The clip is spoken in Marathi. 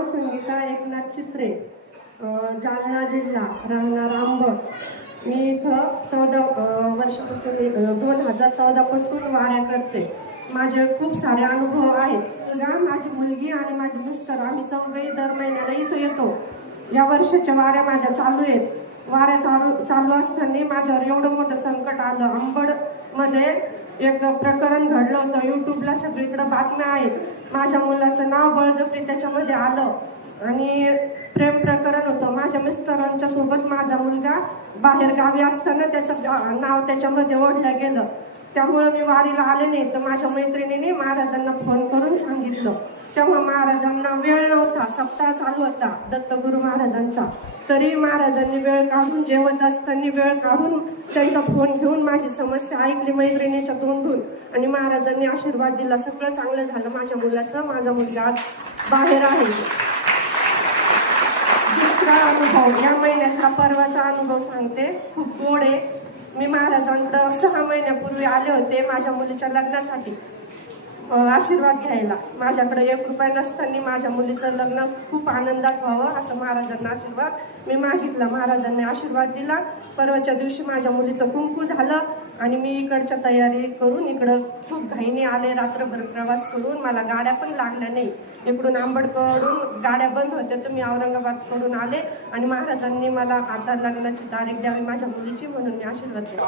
नाव संगीता एकनाथ चित्रे, जालना जिल्हा, राहणार आंबड. मी इथं 14 वर्षापासून 2014 पासून वाऱ्या करते. माझे खूप सारे अनुभव आहेत. माझी मुलगी आणि माझे मिस्टर आम्ही चौघे दर महिन्याला इथं येतो. या वर्षाच्या वाऱ्या माझ्या चालू आहेत. वाऱ्या चालू असताना माझ्यावर एवढं मोठं संकट आलं. आंबडमध्ये एक प्रकरण घडलं होतं. यूट्यूबला सगळीकडे बातम्या आहेत. माझ्या मुलाचं नाव बळजबरी त्याच्यामध्ये आलं आणि प्रेम प्रकरण होतं. माझ्या मिस्टरांच्या सोबत माझा मुलगा बाहेर गावी असताना त्याचं नाव त्याच्यामध्ये ओढलं गेलं. त्यामुळं मी वारीला आले नाही. तर माझ्या मैत्रिणीने महाराजांना फोन करून सांगितलं. तेव्हा महाराजांना वेळ नव्हता. सप्ताह चालू होता दत्तगुरु महाराजांचा. तरी महाराजांनी वेळ काढून, जेवत असताना वेळ काढून त्यांचा फोन घेऊन माझी समस्या ऐकली मैत्रिणीच्या तोंडून आणि महाराजांनी आशीर्वाद दिला. सगळं चांगलं झालं माझ्या मुलाचं. माझा मुलगा आज बाहेर आहे. दुसरा अनुभव, या महिन्यातला परवाचा अनुभव सांगते. खूप गोड आहे. मी महाराजांकडं 6 महिन्यापूर्वी आले होते माझ्या मुलीच्या लग्नासाठी आशीर्वाद घ्यायला. माझ्याकडे 1 रुपया नसताना माझ्या मुलीचं लग्न खूप आनंदात व्हावं असं महाराजांना आशीर्वाद मी मागितला. महाराजांनी आशीर्वाद दिला. परवाच्या दिवशी माझ्या मुलीचं कुंकू झालं आणि मी इकडच्या तयारी करून इकडं खूप घाईने आले. रात्रभर प्रवास करून मला गाड्या पण लागल्या नाही. इकडून आंबडकडून गाड्या बंद होत्या तर मी औरंगाबादकडून आले आणि महाराजांनी मला आता लग्नाची तारीख द्यावी माझ्या मुलीची म्हणून मी आशीर्वाद दिला.